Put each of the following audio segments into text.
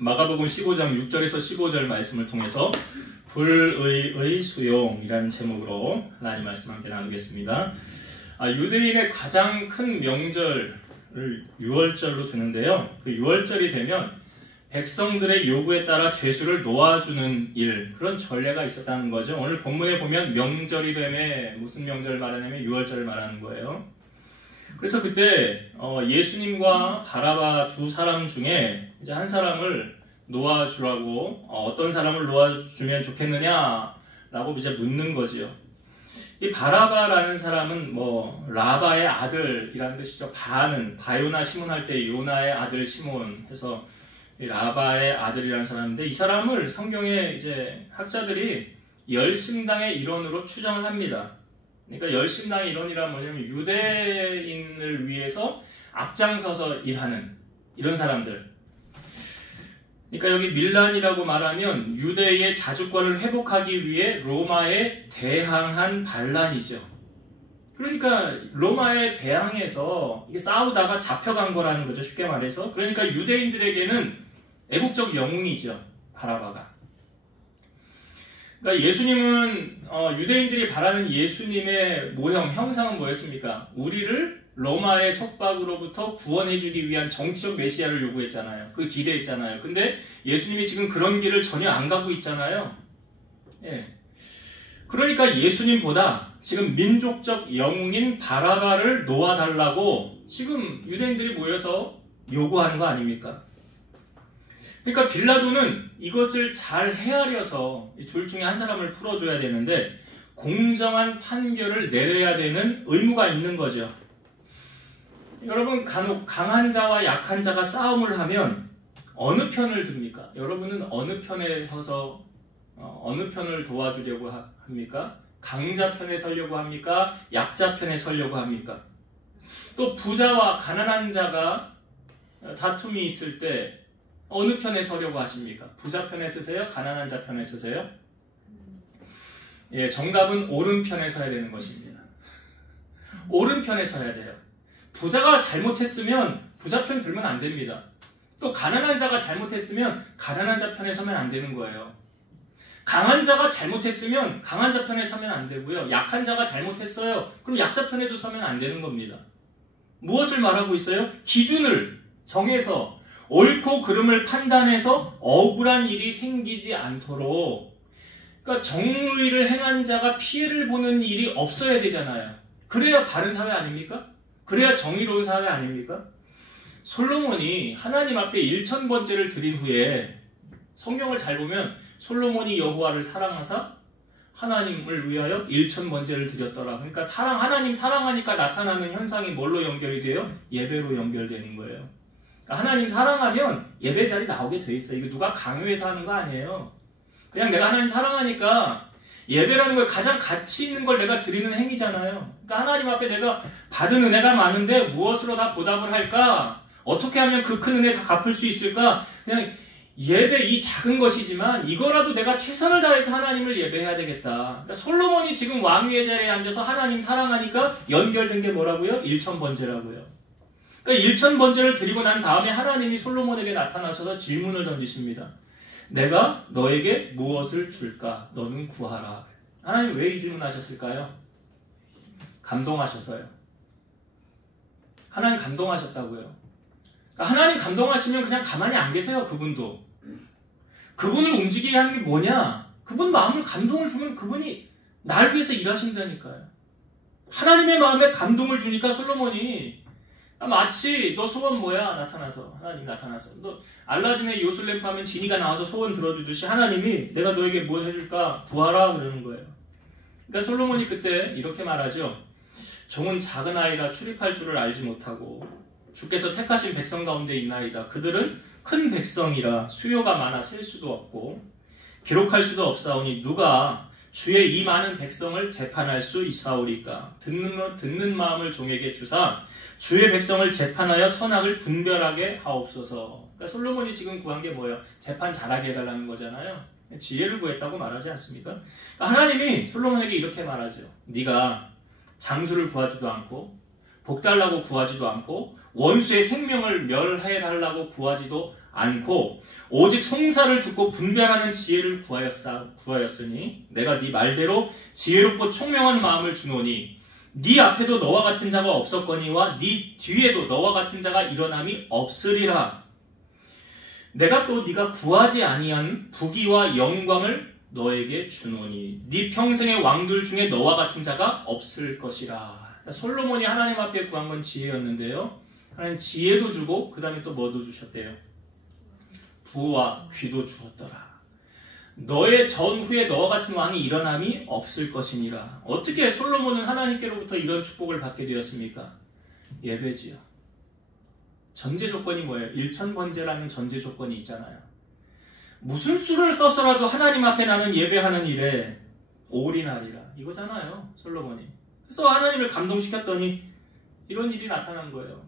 마가복음 15장 6절에서 15절 말씀을 통해서 불의의 수용이라는 제목으로 하나님 말씀 함께 나누겠습니다. 유대인의 가장 큰 명절을 유월절로 드는데요. 그 유월절이 되면 백성들의 요구에 따라 죄수를 놓아주는 일, 그런 전례가 있었다는 거죠. 오늘 본문에 보면 명절이 되매 무슨 명절을 말하냐면 유월절을 말하는 거예요. 그래서 그때 예수님과 바라바 두 사람 중에 이제 한 사람을 놓아주라고, 어떤 사람을 놓아주면 좋겠느냐라고 이제 묻는 거지요. 이 바라바라는 사람은 라바의 아들이라는 뜻이죠. 바요나 시몬 할 때 요나의 아들 시몬 해서 라바의 아들이라는 사람인데, 이 사람을 성경의 이제 학자들이 열심당의 일원으로 추정을 합니다. 그러니까 열심당의 일원이란 뭐냐면 유대인을 위해서 앞장서서 일하는 이런 사람들. 그러니까 여기 밀란이라고 말하면 유대의 자주권을 회복하기 위해 로마에 대항한 반란이죠. 그러니까 로마에 대항해서 이게 싸우다가 잡혀간 거라는 거죠. 쉽게 말해서. 그러니까 유대인들에게는 애국적 영웅이죠. 바라바가. 그러니까 예수님은 유대인들이 바라는 예수님의 모형, 형상은 뭐였습니까? 우리를 로마의 속박으로부터 구원해주기 위한 정치적 메시아를 요구했잖아요. 그걸 기대했잖아요. 근데 예수님이 지금 그런 길을 전혀 안 가고 있잖아요. 예. 그러니까 예수님보다 지금 민족적 영웅인 바라바를 놓아달라고 지금 유대인들이 모여서 요구하는 거 아닙니까? 그러니까 빌라도는 이것을 잘 헤아려서 둘 중에 한 사람을 풀어줘야 되는데 공정한 판결을 내려야 되는 의무가 있는 거죠. 여러분, 간혹 강한 자와 약한 자가 싸움을 하면 어느 편을 듭니까? 여러분은 어느 편에 서서 어느 편을 도와주려고 합니까? 강자 편에 서려고 합니까? 약자 편에 서려고 합니까? 또 부자와 가난한 자가 다툼이 있을 때 어느 편에 서려고 하십니까? 부자 편에 서세요? 가난한 자 편에 서세요? 예, 정답은 오른편에 서야 되는 것입니다. 오른편에 서야 돼요. 부자가 잘못했으면 부자 편 들면 안 됩니다. 또 가난한 자가 잘못했으면 가난한 자 편에 서면 안 되는 거예요. 강한 자가 잘못했으면 강한 자 편에 서면 안 되고요. 약한 자가 잘못했어요. 그럼 약자 편에도 서면 안 되는 겁니다. 무엇을 말하고 있어요? 기준을 정해서 옳고 그름을 판단해서 억울한 일이 생기지 않도록, 그러니까 정의를 행한 자가 피해를 보는 일이 없어야 되잖아요. 그래야 바른 사회 아닙니까? 그래야 정의로운 사회 아닙니까? 솔로몬이 하나님 앞에 1000번째를 드린 후에 성경을 잘 보면 솔로몬이 여호와를 사랑하사 하나님을 위하여 1000번째를 드렸더라. 그러니까 하나님 사랑하니까 나타나는 현상이 뭘로 연결이 돼요? 예배로 연결되는 거예요. 그러니까 하나님 사랑하면 예배 자리 나오게 돼 있어요. 이거 누가 강요해서 하는 거 아니에요. 그냥 내가 하나님 사랑하니까 예배라는 걸 가장 가치 있는 걸 내가 드리는 행위잖아요. 그러니까 하나님 앞에 내가 받은 은혜가 많은데 무엇으로 다 보답을 할까? 어떻게 하면 그 큰 은혜 다 갚을 수 있을까? 그냥 예배, 이 작은 것이지만 이거라도 내가 최선을 다해서 하나님을 예배해야 되겠다. 그러니까 솔로몬이 지금 왕위의 자리에 앉아서 하나님 사랑하니까 연결된 게 뭐라고요? 1000번째라고요. 그러니까 1000번째를 드리고 난 다음에 하나님이 솔로몬에게 나타나셔서 질문을 던지십니다. 내가 너에게 무엇을 줄까? 너는 구하라. 하나님 왜 이 질문하셨을까요? 감동하셔서요. 하나님 감동하셨다고요. 그러니까 하나님 감동하시면 그냥 가만히 안 계세요. 그분도. 그분을 움직이게 하는 게 뭐냐? 그분 마음을 감동을 주면 그분이 날 위해서 일하신다니까요. 하나님의 마음에 감동을 주니까 솔로몬이 마치 너 소원 뭐야? 나타나서 하나님 나타나서 너 알라딘의 요술램프 하면 지니가 나와서 소원 들어주듯이 하나님이 내가 너에게 뭘 해줄까? 구하라 그러는 거예요. 그러니까 솔로몬이 그때 이렇게 말하죠. 종은 작은 아이라 출입할 줄을 알지 못하고 주께서 택하신 백성 가운데 있나이다. 그들은 큰 백성이라 수요가 많아 셀 수도 없고 기록할 수도 없사오니 누가 주의 이 많은 백성을 재판할 수 있사오리까? 듣는 마음을 종에게 주사 주의 백성을 재판하여 선악을 분별하게 하옵소서. 그러니까 솔로몬이 지금 구한 게 뭐예요? 재판 잘하게 해달라는 거잖아요. 지혜를 구했다고 말하지 않습니까? 그러니까 하나님이 솔로몬에게 이렇게 말하죠. 네가 장수를 구하지도 않고 복 달라고 구하지도 않고 원수의 생명을 멸해달라고 구하지도 않고 오직 송사를 듣고 분별하는 지혜를 구하였으니 내가 네 말대로 지혜롭고 총명한 마음을 주노니 네 앞에도 너와 같은 자가 없었거니와 네 뒤에도 너와 같은 자가 일어남이 없으리라. 내가 또 네가 구하지 아니한 부귀와 영광을 너에게 주노니 네 평생의 왕들 중에 너와 같은 자가 없을 것이라. 솔로몬이 하나님 앞에 구한 건 지혜였는데요. 하나님 지혜도 주고 그 다음에 또 뭐도 주셨대요? 부와 귀도 주었더라. 너의 전후에 너와 같은 왕이 일어남이 없을 것이니라. 어떻게 솔로몬은 하나님께로부터 이런 축복을 받게 되었습니까? 예배지요. 전제 조건이 뭐예요? 일천번제라는 전제 조건이 있잖아요. 무슨 수를 써서라도 하나님 앞에 나는 예배하는 일에 올인하리라. 이거잖아요. 솔로몬이. 그래서 하나님을 감동시켰더니 이런 일이 나타난 거예요.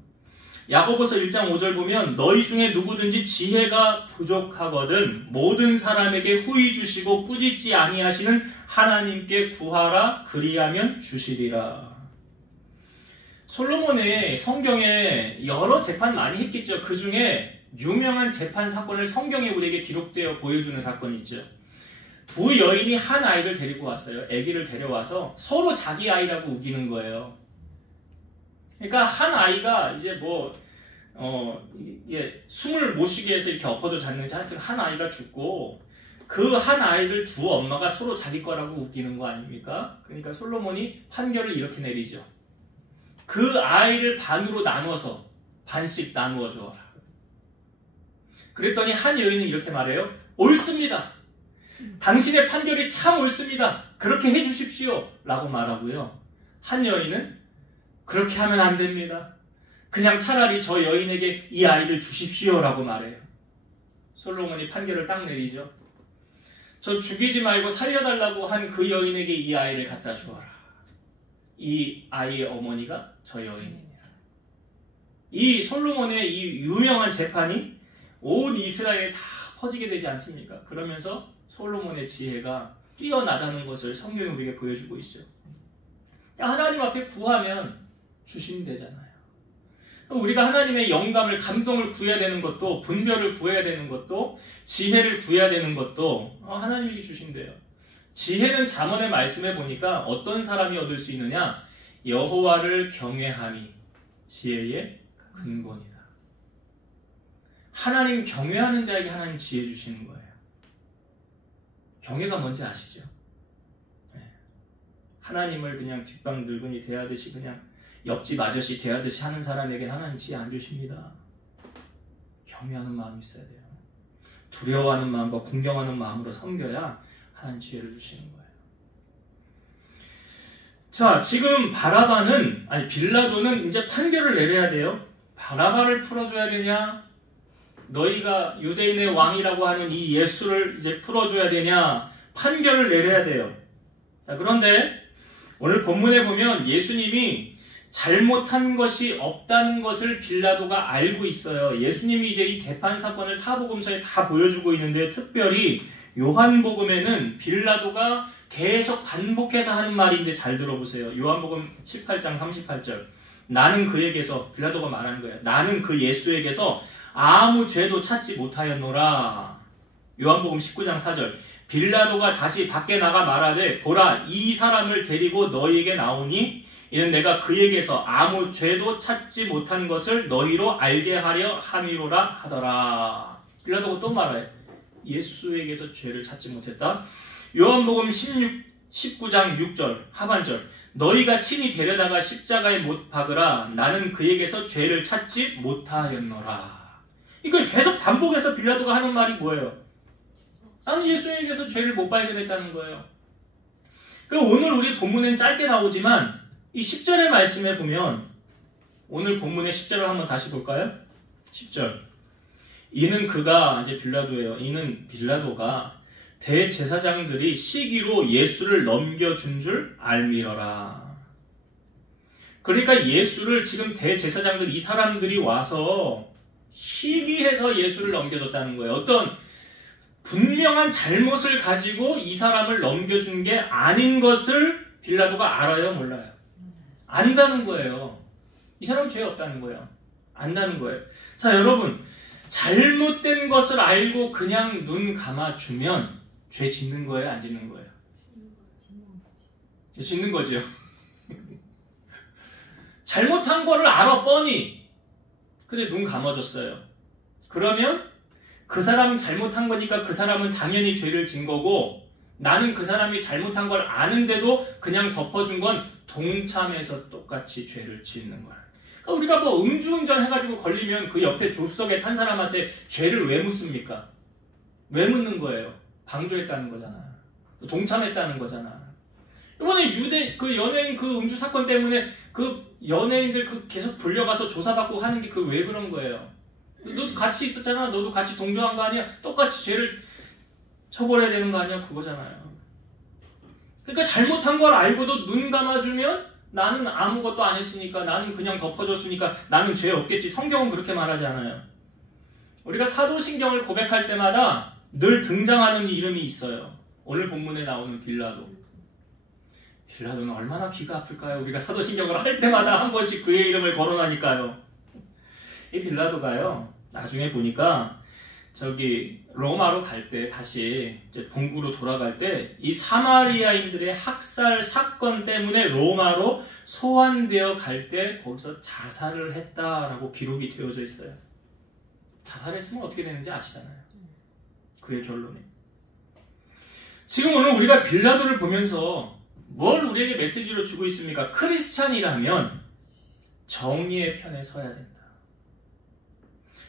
야고보서 1장 5절 보면 너희 중에 누구든지 지혜가 부족하거든 모든 사람에게 후히 주시고 꾸짖지 아니하시는 하나님께 구하라 그리하면 주시리라. 솔로몬의 성경에 여러 재판 많이 했겠죠. 그 중에 유명한 재판 사건을 성경에 우리에게 기록되어 보여주는 사건이 있죠. 두 여인이 한 아이를 데리고 왔어요. 아기를 데려와서 서로 자기 아이라고 우기는 거예요. 그러니까 한 아이가 이제 숨을 못 쉬게 해서 이렇게 엎어져 잤는지 하여튼 한 아이가 죽고 그 한 아이를 두 엄마가 서로 자기 거라고 우기는 거 아닙니까? 그러니까 솔로몬이 판결을 이렇게 내리죠. 그 아이를 반으로 나눠서 반씩 나누어 주어라. 그랬더니 한 여인은 이렇게 말해요. 옳습니다. 당신의 판결이 참 옳습니다. 그렇게 해주십시오. 라고 말하고요. 한 여인은 그렇게 하면 안 됩니다. 그냥 차라리 저 여인에게 이 아이를 주십시오. 라고 말해요. 솔로몬이 판결을 딱 내리죠. 저 죽이지 말고 살려달라고 한 그 여인에게 이 아이를 갖다 주어라. 이 아이의 어머니가 저 여인이니라. 이 솔로몬의 이 유명한 재판이 온 이스라엘에 다 퍼지게 되지 않습니까? 그러면서 솔로몬의 지혜가 뛰어나다는 것을 성경이 우리에게 보여주고 있죠. 하나님 앞에 구하면 주시면 되잖아요. 우리가 하나님의 영감을, 감동을 구해야 되는 것도, 분별을 구해야 되는 것도, 지혜를 구해야 되는 것도 하나님이 주신대요. 지혜는 잠언의 말씀에 보니까 어떤 사람이 얻을 수 있느냐? 여호와를 경외함이 지혜의 근본이다. 하나님 경외하는 자에게 하나님 지혜 주시는 거예요. 경외가 뭔지 아시죠? 네. 하나님을 그냥 뒷방 늙은이 대하듯이 그냥 옆집 아저씨 대하듯이 하는 사람에게는 하나님 지혜 안 주십니다. 경외하는 마음이 있어야 돼요. 두려워하는 마음과 공경하는 마음으로 섬겨야 하나님 지혜를 주시는 거예요. 자, 지금 빌라도는 이제 판결을 내려야 돼요. 바라바를 풀어줘야 되냐? 너희가 유대인의 왕이라고 하는 이 예수를 이제 풀어줘야 되냐? 판결을 내려야 돼요. 자, 그런데 오늘 본문에 보면 예수님이 잘못한 것이 없다는 것을 빌라도가 알고 있어요. 예수님이 이제 이 재판 사건을 사복음서에 다 보여주고 있는데 특별히 요한복음에는 빌라도가 계속 반복해서 하는 말인데 잘 들어보세요. 요한복음 18장 38절. 나는 그에게서, 빌라도가 말하는 거예요. 나는 그 예수에게서 아무 죄도 찾지 못하였노라. 요한복음 19장 4절. 빌라도가 다시 밖에 나가 말하되 보라 이 사람을 데리고 너희에게 나오니 이는 내가 그에게서 아무 죄도 찾지 못한 것을 너희로 알게 하려 함이로라 하더라. 빌라도가 또 말해요. 예수에게서 죄를 찾지 못했다. 요한복음 19장 6절 하반절. 너희가 친히 데려다가 십자가에 못 박으라. 나는 그에게서 죄를 찾지 못하였노라. 이걸 계속 반복해서 빌라도가 하는 말이 뭐예요? 나는 예수에게서 죄를 못 발견했다는 거예요. 오늘 우리 본문은 짧게 나오지만 이 10절의 말씀에 보면 오늘 본문의 10절을 한번 다시 볼까요? 10절. 이는 그가, 이제 빌라도예요. 이는 빌라도가 대제사장들이 시기로 예수를 넘겨준 줄 알미러라. 그러니까 예수를 지금 대제사장들 이 사람들이 와서 시기해서 예수를 넘겨줬다는 거예요. 어떤 분명한 잘못을 가지고 이 사람을 넘겨준 게 아닌 것을 빌라도가 알아요? 몰라요? 안다는 거예요. 이 사람 죄 없다는 거예요. 안다는 거예요. 자, 여러분, 잘못된 것을 알고 그냥 눈 감아주면 죄 짓는 거예요? 안 짓는 거예요? 짓는 거죠. 잘못한 거를 알아 뻔히. 근데 눈 감아줬어요. 그러면 그 사람은 잘못한 거니까 그 사람은 당연히 죄를 진 거고, 나는 그 사람이 잘못한 걸 아는데도 그냥 덮어준 건 동참해서 똑같이 죄를 짓는 거야. 그러니까 우리가 뭐 음주운전 해가지고 걸리면 그 옆에 조수석에 탄 사람한테 죄를 왜 묻습니까? 왜 묻는 거예요? 방조했다는 거잖아. 동참했다는 거잖아. 이번에 그 연예인 그 음주 사건 때문에 그 연예인들 그 계속 불려가서 조사받고 하는 게 그 왜 그런 거예요? 너도 같이 있었잖아. 너도 같이 동조한 거 아니야? 똑같이 죄를 처벌해야 되는 거 아니야? 그거잖아요. 그러니까 잘못한 걸 알고도 눈 감아주면 나는 아무것도 안 했으니까, 나는 그냥 덮어줬으니까 나는 죄 없겠지. 성경은 그렇게 말하지 않아요. 우리가 사도신경을 고백할 때마다 늘 등장하는 이름이 있어요. 오늘 본문에 나오는 빌라도. 빌라도는 얼마나 귀가 아플까요? 우리가 사도신경을 할 때마다 한 번씩 그의 이름을 거론하니까요. 이 빌라도가요, 나중에 보니까 저기 로마로 갈 때, 다시 이제 본국으로 돌아갈 때 이 사마리아인들의 학살 사건 때문에 로마로 소환되어 갈 때 거기서 자살을 했다라고 기록이 되어져 있어요. 자살했으면 어떻게 되는지 아시잖아요. 그의 결론이. 지금 오늘 우리가 빌라도를 보면서 뭘 우리에게 메시지로 주고 있습니까? 크리스찬이라면 정의의 편에 서야 된다.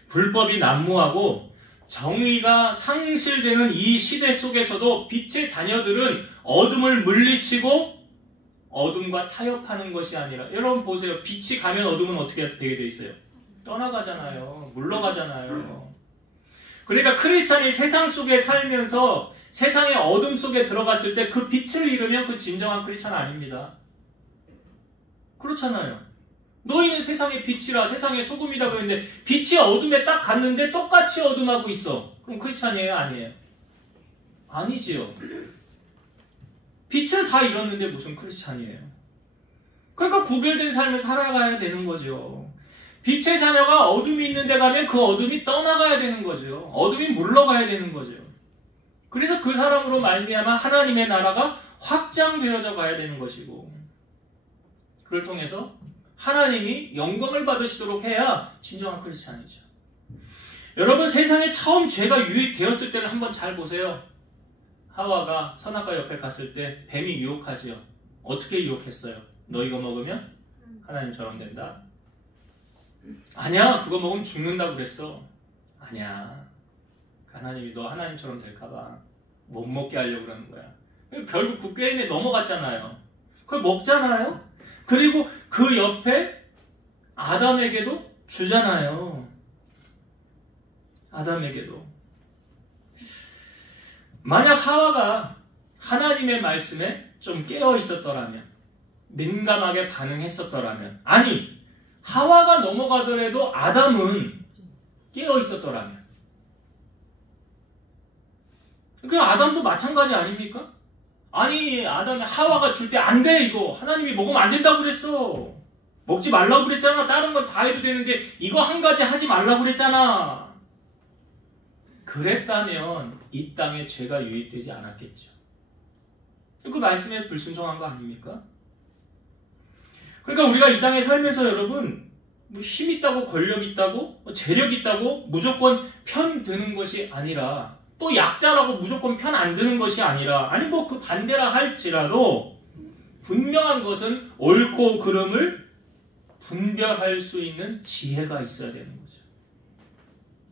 불법이 난무하고 정의가 상실되는 이 시대 속에서도 빛의 자녀들은 어둠을 물리치고 어둠과 타협하는 것이 아니라, 여러분 보세요. 빛이 가면 어둠은 어떻게 되게 돼 있어요? 떠나가잖아요. 물러가잖아요. 그러니까 크리스찬이 세상 속에 살면서 세상의 어둠 속에 들어갔을 때 그 빛을 잃으면 그 진정한 크리스찬 아닙니다. 그렇잖아요. 너희는 세상의 빛이라, 세상의 소금이라고 했는데 빛이 어둠에 딱 갔는데 똑같이 어둠하고 있어. 그럼 크리스찬이에요? 아니에요? 아니지요. 빛을 다 잃었는데 무슨 크리스찬이에요? 그러니까 구별된 삶을 살아가야 되는 거죠. 빛의 자녀가 어둠이 있는 데 가면 그 어둠이 떠나가야 되는 거죠. 어둠이 물러가야 되는 거죠. 그래서 그 사람으로 말미암아 하나님의 나라가 확장되어져 가야 되는 것이고, 그걸 통해서 하나님이 영광을 받으시도록 해야 진정한 크리스찬이죠. 여러분, 세상에 처음 죄가 유입되었을 때를 한번 잘 보세요. 하와가 선악과 옆에 갔을 때 뱀이 유혹하지요. 어떻게 유혹했어요? 너 이거 먹으면 하나님처럼 된다. 아니야, 그거 먹으면 죽는다고 그랬어. 아니야, 하나님이 너 하나님처럼 될까봐 못 먹게 하려고 그러는 거야. 결국 그 게임에 넘어갔잖아요. 그걸 먹잖아요. 그리고 그 옆에 아담에게도 주잖아요. 아담에게도. 만약 하와가 하나님의 말씀에 좀 깨어 있었더라면, 민감하게 반응했었더라면, 아니, 하와가 넘어가더라도 아담은 깨어 있었더라면, 그 아담도 마찬가지 아닙니까? 아니, 아담이 하와가 줄 때 안 돼, 이거 하나님이 먹으면 안 된다고 그랬어. 먹지 말라고 그랬잖아. 다른 건 다 해도 되는데 이거 한 가지 하지 말라고 그랬잖아. 그랬다면 이 땅에 죄가 유입되지 않았겠죠. 그 말씀에 불순종한 거 아닙니까? 그러니까 우리가 이 땅에 살면서 여러분, 뭐 힘 있다고, 권력 있다고, 재력 있다고 무조건 편 드는 것이 아니라, 또 약자라고 무조건 편 안 드는 것이 아니라, 아니 뭐 그 반대라 할지라도 분명한 것은 옳고 그름을 분별할 수 있는 지혜가 있어야 되는 거죠.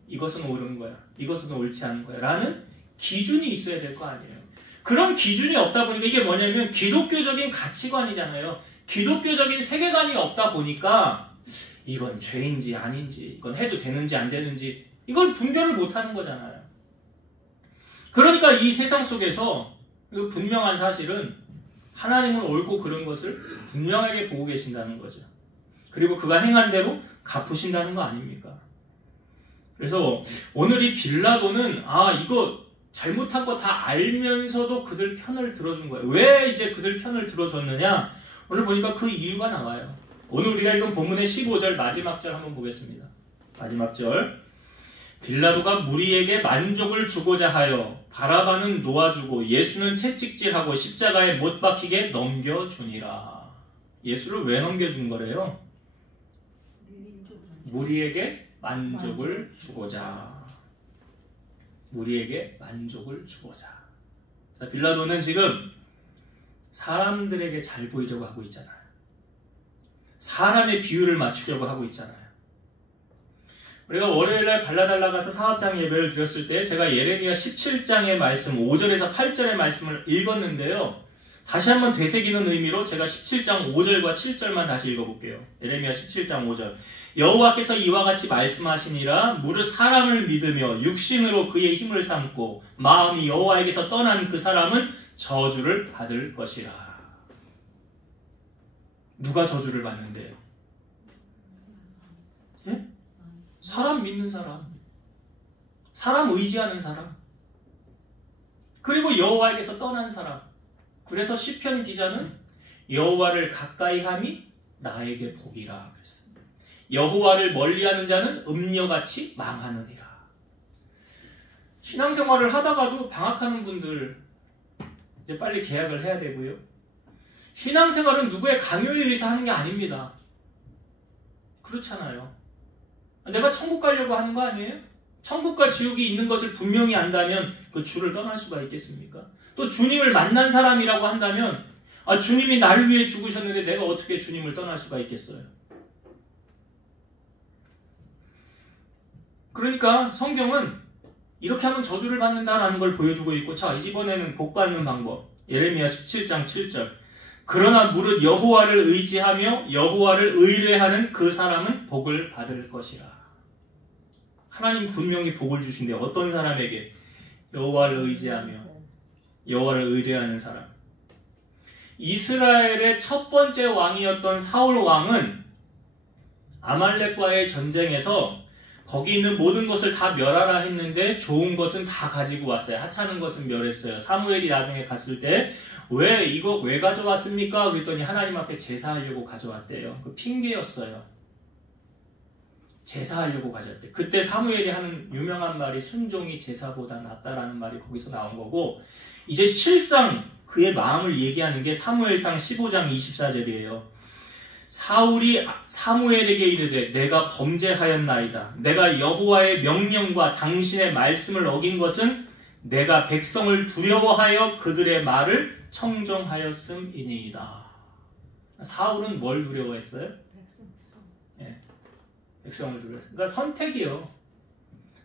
이것은 옳은 거야, 이것은 옳지 않은 거야 라는 기준이 있어야 될 거 아니에요. 그런 기준이 없다 보니까, 이게 뭐냐면 기독교적인 가치관이잖아요. 기독교적인 세계관이 없다 보니까 이건 죄인지 아닌지, 이건 해도 되는지 안 되는지, 이걸 분별을 못하는 거잖아요. 그러니까 이 세상 속에서 분명한 사실은 하나님은 옳고 그른 것을 분명하게 보고 계신다는 거죠. 그리고 그가 행한 대로 갚으신다는 거 아닙니까? 그래서 오늘 이 빌라도는 이거 잘못한 거 다 알면서도 그들 편을 들어준 거예요. 왜 이제 그들 편을 들어줬느냐? 오늘 보니까 그 이유가 나와요. 오늘 우리가 읽은 본문의 15절 마지막 절 한번 보겠습니다. 마지막 절. 빌라도가 무리에게 만족을 주고자 하여 바라바는 놓아주고 예수는 채찍질하고 십자가에 못 박히게 넘겨주니라. 예수를 왜 넘겨준 거래요? 무리에게 만족을 주고자. 무리에게 만족을 주고자. 자, 빌라도는 지금 사람들에게 잘 보이려고 하고 있잖아요. 사람의 비율을 맞추려고 하고 있잖아요. 우리가 월요일날 발라달라 가서 사업장 예배를 드렸을 때 제가 예레미야 17장의 말씀 5절에서 8절의 말씀을 읽었는데요. 다시 한번 되새기는 의미로 제가 17장 5절과 7절만 다시 읽어볼게요. 예레미야 17장 5절. 여호와께서 이와 같이 말씀하시니라. 무릇 사람을 믿으며 육신으로 그의 힘을 삼고 마음이 여호와에게서 떠난 그 사람은 저주를 받을 것이라. 누가 저주를 받는데요? 예? 사람 믿는 사람, 사람 의지하는 사람, 그리고 여호와에게서 떠난 사람. 그래서 시편 기자는 여호와를 가까이함이 나에게 복이라 그랬습니다. 여호와를 멀리하는 자는 음녀같이 망하느니라. 신앙생활을 하다가도 방학하는 분들 이제 빨리 계약을 해야 되고요. 신앙생활은 누구의 강요에 의해서 하는 게 아닙니다. 그렇잖아요. 내가 천국 가려고 하는 거 아니에요? 천국과 지옥이 있는 것을 분명히 안다면 그 주를 떠날 수가 있겠습니까? 또 주님을 만난 사람이라고 한다면 주님이 나를 위해 죽으셨는데 내가 어떻게 주님을 떠날 수가 있겠어요? 그러니까 성경은 이렇게 하면 저주를 받는다라는 걸 보여주고 있고, 자, 이번에는 복 받는 방법. 예레미야 17장 7절. 그러나 무릇 여호와를 의지하며 여호와를 의뢰하는 그 사람은 복을 받을 것이라. 하나님 분명히 복을 주신대요. 어떤 사람에게? 여호와를 의지하며 여호와를 의뢰하는 사람. 이스라엘의 첫 번째 왕이었던 사울 왕은 아말렉과의 전쟁에서 거기 있는 모든 것을 다 멸하라 했는데 좋은 것은 다 가지고 왔어요. 하찮은 것은 멸했어요. 사무엘이 나중에 갔을 때 이거 왜 가져왔습니까? 그랬더니 하나님 앞에 제사하려고 가져왔대요. 그 핑계였어요. 제사하려고 가져왔대. 그때 사무엘이 하는 유명한 말이 순종이 제사보다 낫다라는 말이 거기서 나온 거고, 이제 실상 그의 마음을 얘기하는 게 사무엘상 15장 24절이에요. 사울이 사무엘에게 이르되 내가 범죄하였나이다. 내가 여호와의 명령과 당신의 말씀을 어긴 것은 내가 백성을 두려워하여 그들의 말을 청정하였음이니이다. 사울은 뭘 두려워했어요? 네, 백성을 두려워했어요. 그러니까 선택이요.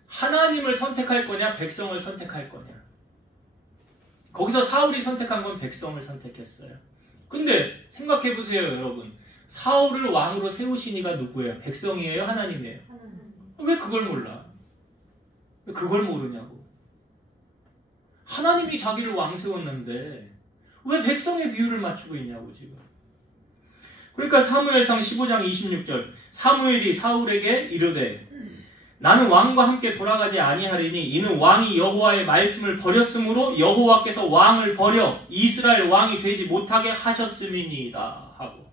하나님을 선택할 거냐, 백성을 선택할 거냐. 거기서 사울이 선택한 건 백성을 선택했어요. 근데 생각해보세요, 여러분. 사울을 왕으로 세우신 이가 누구예요? 백성이에요? 하나님이에요? 왜 그걸 몰라? 왜 그걸 모르냐고. 하나님이 자기를 왕 세웠는데 왜 백성의 비율을 맞추고 있냐고 지금. 그러니까 사무엘상 15장 26절. 사무엘이 사울에게 이르되 나는 왕과 함께 돌아가지 아니하리니 이는 왕이 여호와의 말씀을 버렸으므로 여호와께서 왕을 버려 이스라엘 왕이 되지 못하게 하셨음이니이다 하고.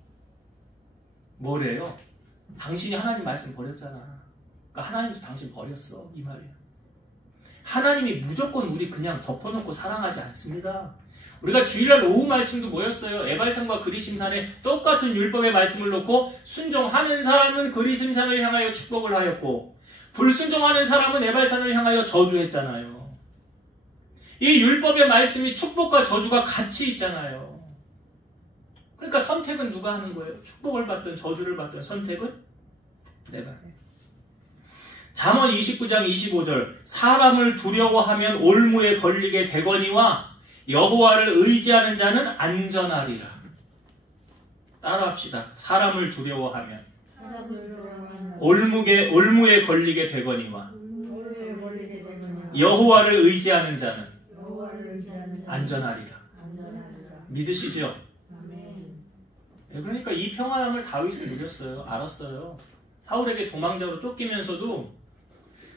뭐래요? 당신이 하나님 말씀 버렸잖아. 그러니까 하나님도 당신 버렸어. 이 말이에요. 하나님이 무조건 우리 그냥 덮어놓고 사랑하지 않습니다. 우리가 주일날 오후 말씀도 뭐였어요? 에발산과 그리심산에 똑같은 율법의 말씀을 놓고 순종하는 사람은 그리심산을 향하여 축복을 하였고 불순종하는 사람은 에발산을 향하여 저주했잖아요. 이 율법의 말씀이 축복과 저주가 같이 있잖아요. 그러니까 선택은 누가 하는 거예요? 축복을 받든 저주를 받든 선택은 내가 해요. 잠언 29장 25절. 사람을 두려워하면 올무에 걸리게 되거니와 여호와를 의지하는 자는 안전하리라. 따라합시다. 사람을 두려워하면 올무에 걸리게 되거니와 여호와를 의지하는 자는 안전하리라. 믿으시죠? 그러니까 이 평안함을 다윗은 누렸어요. 알았어요. 사울에게 도망자로 쫓기면서도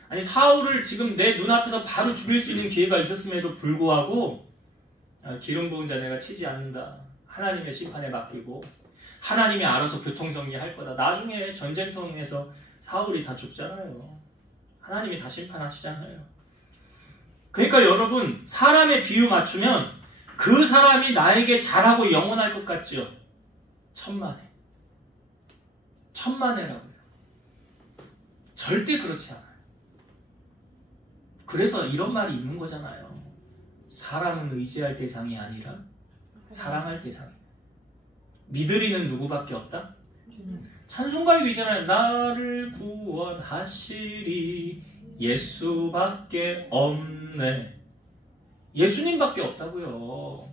아니 사울을 지금 내 눈앞에서 바로 죽일 수 있는 기회가 있었음에도 불구하고 기름 부은 자 내가 치지 않는다. 하나님의 심판에 맡기고 하나님이 알아서 교통정리할 거다. 나중에 전쟁통에서 사울이 다 죽잖아요. 하나님이 다 심판하시잖아요. 그러니까 여러분, 사람의 비유 맞추면 그 사람이 나에게 잘하고 영원할 것 같죠? 천만에. 천만에라고요. 절대 그렇지 않아요. 그래서 이런 말이 있는 거잖아요. 사람은 의지할 대상이 아니라 사랑할 대상이다. 믿으리는 누구밖에 없다? 찬송가에 있잖아요. 나를 구원하시리 예수밖에 없네. 예수님밖에 없다고요.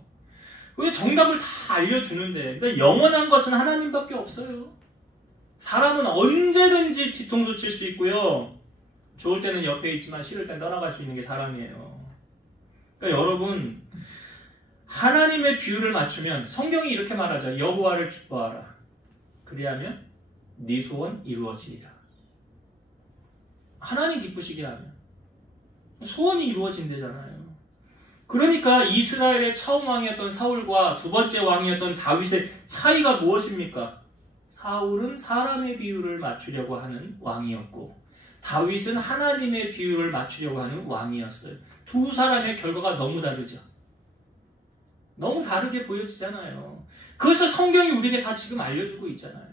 왜 정답을 다 알려주는데? 그러니까 영원한 것은 하나님밖에 없어요. 사람은 언제든지 뒤통수 칠 수 있고요. 좋을 때는 옆에 있지만 싫을 땐 떠나갈 수 있는 게 사람이에요. 그러니까 여러분, 하나님의 비유를 맞추면 성경이 이렇게 말하죠. 여호와를 기뻐하라. 그리하면 네 소원 이루어지리라. 하나님 기쁘시게 하면 소원이 이루어진대잖아요. 그러니까 이스라엘의 처음 왕이었던 사울과 두 번째 왕이었던 다윗의 차이가 무엇입니까? 사울은 사람의 비유를 맞추려고 하는 왕이었고 다윗은 하나님의 비유를 맞추려고 하는 왕이었어요. 두 사람의 결과가 너무 다르죠. 너무 다르게 보여지잖아요. 그래서 성경이 우리에게 다 지금 알려주고 있잖아요.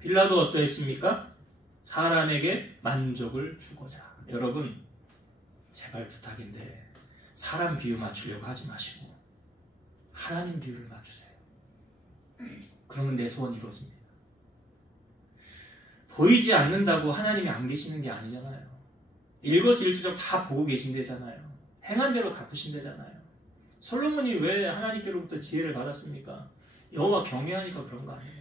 빌라도 어떠했습니까? 사람에게 만족을 주고자. 여러분, 제발 부탁인데 사람 비유 맞추려고 하지 마시고 하나님 비유를 맞추세요. 그러면 내 소원이 이루어집니다. 보이지 않는다고 하나님이 안 계시는 게 아니잖아요. 일거수일투족 다 보고 계신대잖아요. 행한 대로 갚으신대잖아요. 솔로몬이 왜 하나님께로부터 지혜를 받았습니까? 여호와 경외하니까 그런 거 아니에요.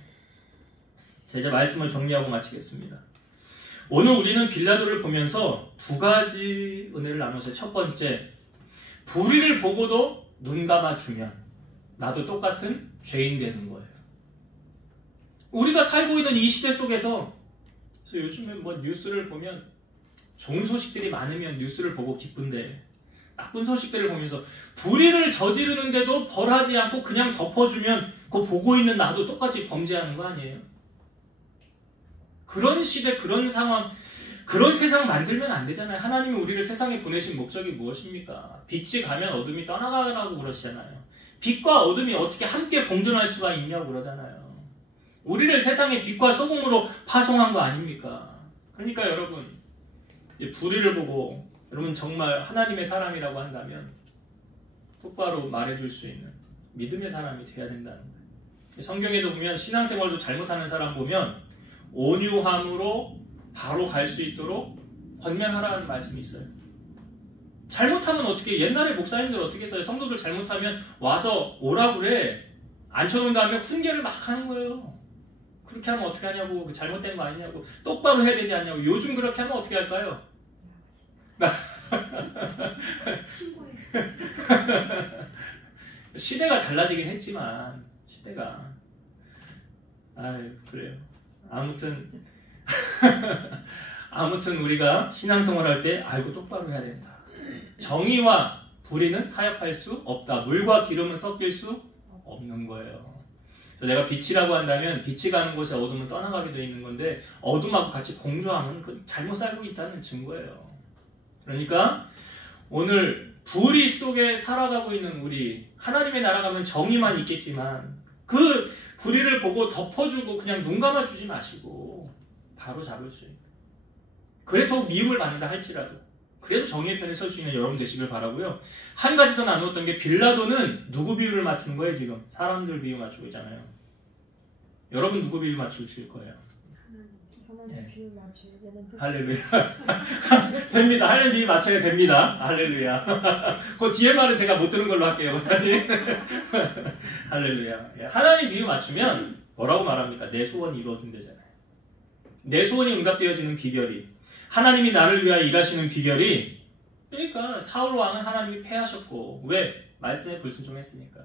자, 이제 말씀을 정리하고 마치겠습니다. 오늘 우리는 빌라도를 보면서 두 가지 은혜를 나눴어요. 첫 번째, 불의를 보고도 눈 감아주면 나도 똑같은 죄인 되는 거예요. 우리가 살고 있는 이 시대 속에서 그래서 요즘에 뭐 뉴스를 보면 좋은 소식들이 많으면 뉴스를 보고 기쁜데 나쁜 소식들을 보면서 불의를 저지르는데도 벌하지 않고 그냥 덮어주면 그거 보고 있는 나도 똑같이 범죄하는 거 아니에요? 그런 시대, 그런 상황, 그런 세상 만들면 안 되잖아요. 하나님이 우리를 세상에 보내신 목적이 무엇입니까? 빛이 가면 어둠이 떠나가라고 그러시잖아요. 빛과 어둠이 어떻게 함께 공존할 수가 있냐고 그러잖아요. 우리를 세상의 빛과 소금으로 파송한 거 아닙니까? 그러니까 여러분, 이제 불의를 보고 여러분 정말 하나님의 사람이라고 한다면 똑바로 말해줄 수 있는 믿음의 사람이 돼야 된다는 거예요. 성경에도 보면 신앙생활도 잘못하는 사람 보면 온유함으로 바로 갈 수 있도록 권면하라는 말씀이 있어요. 잘못하면 어떻게, 옛날에 목사님들 어떻게 했어요? 성도들 잘못하면 와서 오라 그래. 앉혀놓은 다음에 훈계를 막 하는 거예요. 그렇게 하면 어떻게 하냐고, 잘못된 거 아니냐고, 똑바로 해야 되지 않냐고. 요즘 그렇게 하면 어떻게 할까요? 시대가 달라지긴 했지만, 시대가. 아유, 그래요. 아무튼 우리가 신앙생활 할 때 알고 똑바로 해야 된다. 정의와 불의는 타협할 수 없다. 물과 기름은 섞일 수 없는 거예요. 그래서 내가 빛이라고 한다면 빛이 가는 곳에 어둠은 떠나가게 되어 있는 건데 어둠하고 같이 공조하면 그 잘못 살고 있다는 증거예요. 그러니까 오늘 불의 속에 살아가고 있는 우리, 하나님의 나라 가면 정의만 있겠지만 그 불의를 보고 덮어주고 그냥 눈 감아주지 마시고 바로 잡을 수 있는, 그래서 미움을 받는다 할지라도 그래도 정의의 편에 설 수 있는 여러분 되시길 바라고요. 한 가지 더 나누었던 게 빌라도는 누구 비유를 맞추는 거예요? 지금 사람들 비유 맞추고 있잖아요. 여러분 누구 비유 맞추실 거예요? 하나님 비유 맞춰야 되는데. 할렐루야. 됩니다. 하나님 비유 맞춰야 됩니다. 할렐루야. 그 뒤에 말은 제가 못 들은 걸로 할게요. 할렐루야. 하나님 비유 맞추면 뭐라고 말합니까? 내 소원이 이루어진대잖아요. 내 소원이 응답되어지는 비결이, 하나님이 나를 위하여 일하시는 비결이, 그러니까 사울 왕은 하나님이 패하셨고 왜? 말씀에 불순종했으니까.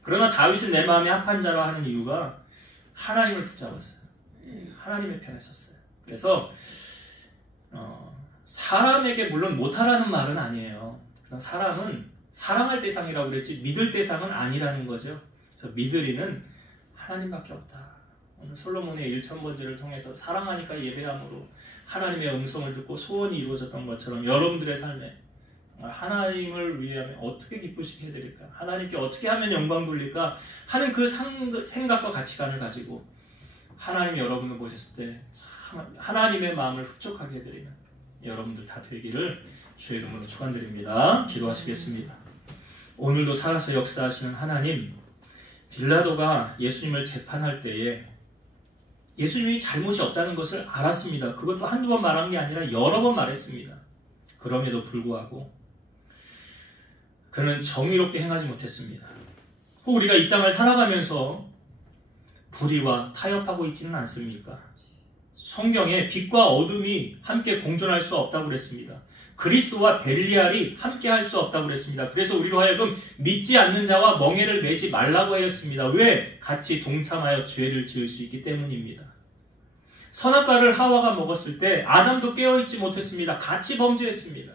그러나 다윗은 내 마음에 합한 자라 하는 이유가 하나님을 붙잡았어요. 하나님의 편에 섰어요. 그래서 사람에게 물론 못하라는 말은 아니에요. 사람은 사랑할 대상이라고 그랬지 믿을 대상은 아니라는 거죠. 그래서 믿으리는 하나님밖에 없다. 오늘 솔로몬의 1000번제를 통해서 사랑하니까 예배함으로 하나님의 음성을 듣고 소원이 이루어졌던 것처럼 여러분들의 삶에 하나님을 위해 어떻게 기쁘시게 해드릴까, 하나님께 어떻게 하면 영광 돌릴까 하는 그 생각과 가치관을 가지고 하나님이 여러분을 보셨을 때 참 하나님의 마음을 흡족하게 해드리는 여러분들 다 되기를 주의 이름으로 축원드립니다. 기도하시겠습니다. 오늘도 살아서 역사하시는 하나님, 빌라도가 예수님을 재판할 때에 예수님이 잘못이 없다는 것을 알았습니다. 그것도 한두 번 말한 게 아니라 여러 번 말했습니다. 그럼에도 불구하고 그는 정의롭게 행하지 못했습니다. 우리가 이 땅을 살아가면서 불의와 타협하고 있지는 않습니까? 성경에 빛과 어둠이 함께 공존할 수 없다고 그랬습니다. 그리스도와 벨리알이 함께 할 수 없다고 그랬습니다. 그래서 우리로 하여금 믿지 않는 자와 멍에를 매지 말라고 하였습니다. 왜? 같이 동참하여 죄를 지을 수 있기 때문입니다. 선악과를 하와가 먹었을 때 아담도 깨어있지 못했습니다. 같이 범죄했습니다.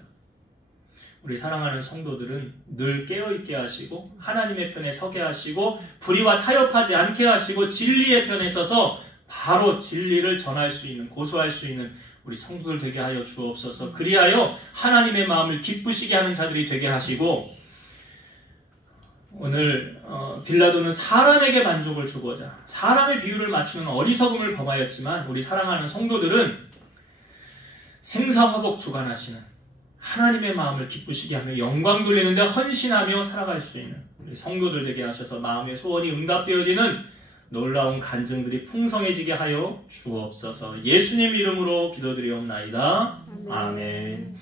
우리 사랑하는 성도들은 늘 깨어있게 하시고 하나님의 편에 서게 하시고 불의와 타협하지 않게 하시고 진리의 편에 서서 바로 진리를 전할 수 있는, 고소할 수 있는 우리 성도들 되게 하여 주옵소서. 그리하여 하나님의 마음을 기쁘시게 하는 자들이 되게 하시고, 오늘 빌라도는 사람에게 만족을 주고자 사람의 비유를 맞추는 어리석음을 범하였지만 우리 사랑하는 성도들은 생사화복 주관하시는 하나님의 마음을 기쁘시게 하며 영광 돌리는 데 헌신하며 살아갈 수 있는 우리 성도들 되게 하셔서 마음의 소원이 응답되어지는 놀라운 간증들이 풍성해지게 하여 주옵소서. 예수님 이름으로 기도드리옵나이다. 아멘.